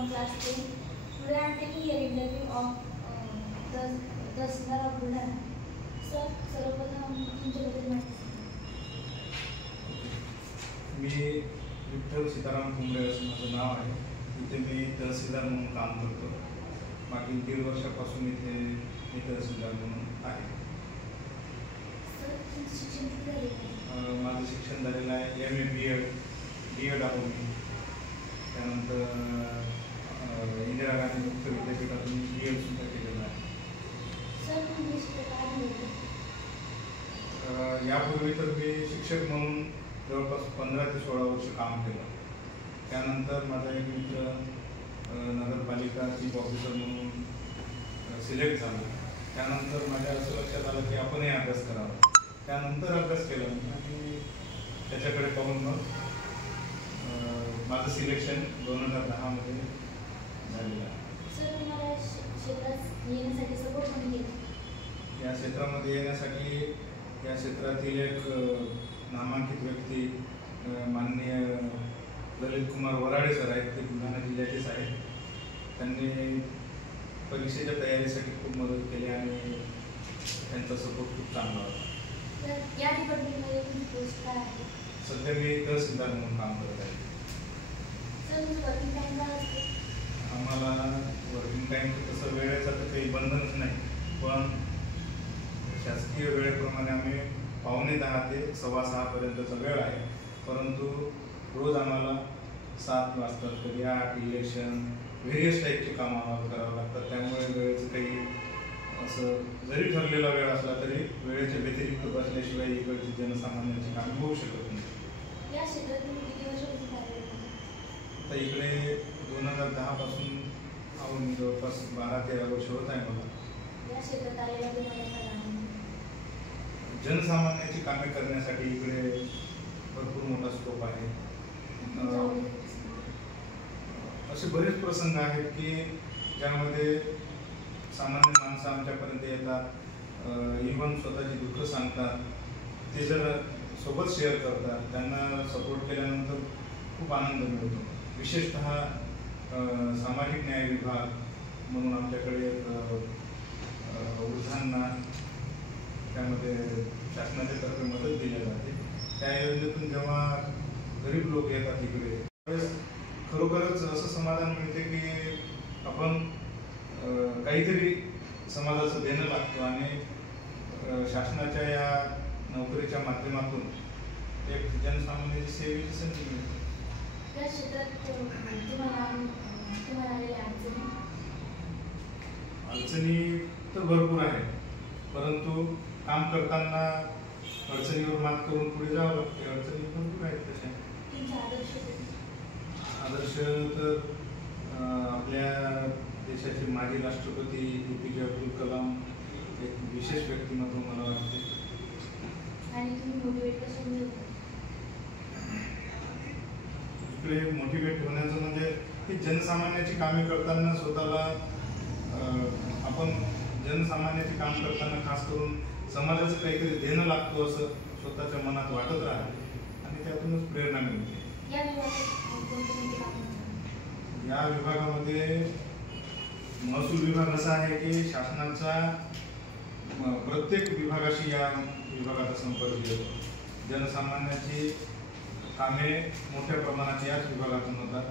from class 10. Today I am taking a interview of the singer of Buldana. Sir, सर्वप्रथम तुमच्याबद्दल माहिती मी विठ्ठल सीताराम कुंबळे असं माझं नाव आहे. इथे मी तहसीलदार म्हणून काम करतो. मागील 1.5 वर्षापासून इथे मी तहसीलदार म्हणून आहे. माझं शिक्षण झालेलं आहे MA B.Ed आहे मी. त्यानंतर इंदिरा गांधी मुक्त विद्यापीठातून B.Ed सुद्धा केलेलं आहे. यापूर्वी तर मी शिक्षक म्हणून जवळपास 15 ते 16 वर्ष काम केलं. त्यानंतर माझा एक मित्र नगरपालिका चीफ ऑफिसर म्हणून सिलेक्ट झाला. त्यानंतर माझ्या असं लक्षात आलं की आपणही अभ्यास करावा. त्यानंतर अभ्यास केला आणि त्याच्याकडे पाहून मग माझं सिलेक्शन 2010 मध्ये झालेलं आहे. या क्षेत्रामध्ये येण्यासाठी या क्षेत्रातील एक नामांकित व्यक्ती माननीय ललित कुमार वराडे सर आहेत. ते बुलढाणा जिल्ह्याचेच आहेत. त्यांनी परीक्षेच्या तयारीसाठी खूप मदत केली आणि त्यांचा सपोर्ट खूप चांगला होता. या डिपार्टमेंटमध्ये तुमची पोस्ट काय आहे? सध्या मी तहसीलदार म्हणून काम करत आहे. सर, वर्किंग टाइम काय असते? आम्हाला वर्किंग टाईम तसं वेळेचं तर काही बंधनच नाही, पण शासकीय वेळेप्रमाणे आम्ही 5:45 ते 6:15 पर्यंतचा वेळ आहे. परंतु रोज आम्हाला 7 वाजतात, कधी 8, इलेक्शन व्हेरियस टाईपची कामं आम्हाला करावं लागतात. त्यामुळे वेळेचं काही असं जरी ठरलेला वेळ असला तरी वेळेच्या व्यतिरिक्त बसल्याशिवाय इकडची जनसामान्यांची कामे होऊ शकत नाही. या क्षेत्रात तुम्ही किती वर्षापासून कार्यरत आहात? आता इकडे 2010 पासून आहोत. जवळपास 12-13 वर्ष होत आहे मला. या क्षेत्रात आलेला तुम्हाला काय आनंद? जनसामान्याची कामे करण्यासाठी इकडे भरपूर मोठा स्कोप आहे. असे बरेच प्रसंग आहेत की ज्यामध्ये सामान्य माणसं आमच्यापर्यंत येतात, इव्हन स्वतःची दुःख सांगतात, ते जर सोबत शेअर करतात, त्यांना सपोर्ट केल्यानंतर खूप आनंद मिळतो. विशेषतः सामाजिक न्याय विभाग म्हणून आमच्याकडे वृद्धांना त्यामध्ये शासनाच्या तर्फे मदत दिली जाते. त्या योजनेतून जेव्हा गरीब लोक येतात इकडे, खरोखरच असं समाधान मिळते की आपण काहीतरी समाजाचं देणं लागतं आणि शासनाच्या या नोकरीच्या माध्यमातून एक जनसामान्याची सेवेची संधी मिळते. या क्षेत्रात तुम्हाला आलेल्या अडचणी तर भरपूर आहेत, परंतु काम करताना अडचणीवर मात करून पुढे जावं लागते. अडचणी भरपूर आहेत तशा. आदर्श तर आपल्या देशाचे माजी राष्ट्रपती APJ अब्दुल कलाम एक विशेष व्यक्तिमत्व मला वाटते. आणि तुम्ही मोटिवेट कशाने होता? इकडे मोटिवेट होण्याचं म्हणजे की जनसामान्याची कामे करताना स्वतःला आपण जनसामान्याचे काम करताना खास करून समाजाचं काहीतरी देणं लागतो असं स्वतःच्या मनात वाटत राहते आणि त्यातूनच प्रेरणा मिळते. या विभागामध्ये महसूल विभाग असा आहे की शासनाचा प्रत्येक विभागाशी या विभागाचा संपर्क येतो. जनसामान्याची कामे मोठ्या प्रमाणात याच विभागातून होतात.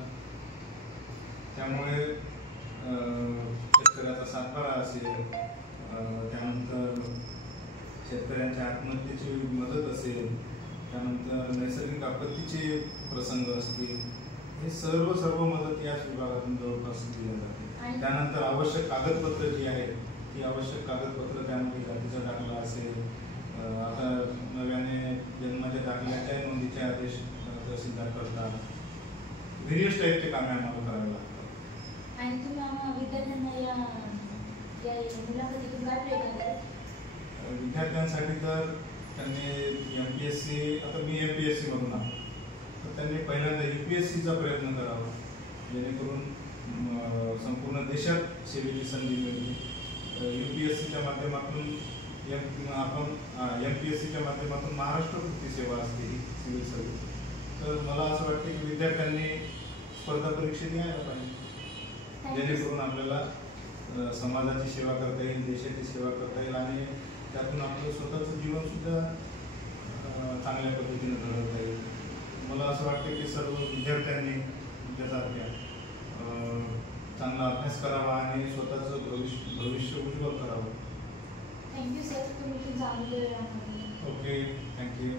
त्यामुळे शेतकऱ्याचा सातबारा असेल, त्यानंतर शेतकऱ्यांच्या आत्महत्येची मदत असेल, त्यानंतर नैसर्गिक आपत्तीचे प्रसंग असतील, हे सर्व मदत याच विभागातून जवळपास दिली जाते. त्यानंतर आवश्यक कागदपत्र जी आहेत ती आवश्यक कागदपत्र, त्यामध्ये जातीचा दाखला असेल, आता नव्याने जन्माच्या दाखल्याच्या नोंदीचे आदेश तहसीलदार करतात. व्हेरियस टाईपचे कामे आम्हाला करावे लागतात. आणि तुम्ही आम्हाला विद्यार्थ्यांना या मुलाखतीतून काय प्रेरणा द्याल? विद्यार्थ्यांसाठी तर त्यांनी MPSC, आता मी MPSC मधून आहे, तर त्यांनी पहिल्यांदा UPSCचा प्रयत्न करावा, जेणेकरून संपूर्ण देशात सेवेची संधी मिळते. UPSCच्या माध्यमातून आपण MPSCच्या माध्यमातून महाराष्ट्रपुरती सेवा असते ही सिव्हिल सर्व्हिस. तर मला असं वाटतं की विद्यार्थ्यांनी स्पर्धा परीक्षेत यायला पाहिजे. जेणेकरून आपल्याला समाजाची सेवा करता येईल, देशाची सेवा करता येईल आणि त्यातून आपलं स्वतःचं जीवनसुद्धा चांगल्या पद्धतीने घडवता येईल. मला असं वाटतं की सर्व विद्यार्थ्यांनी तुमच्यासारख्या चांगला अभ्यास करावा आणि स्वतःचं भविष्य उज्ज्वल करावं. थँक्यू सर, तुम्ही खूप चांगले. Okay, thank you.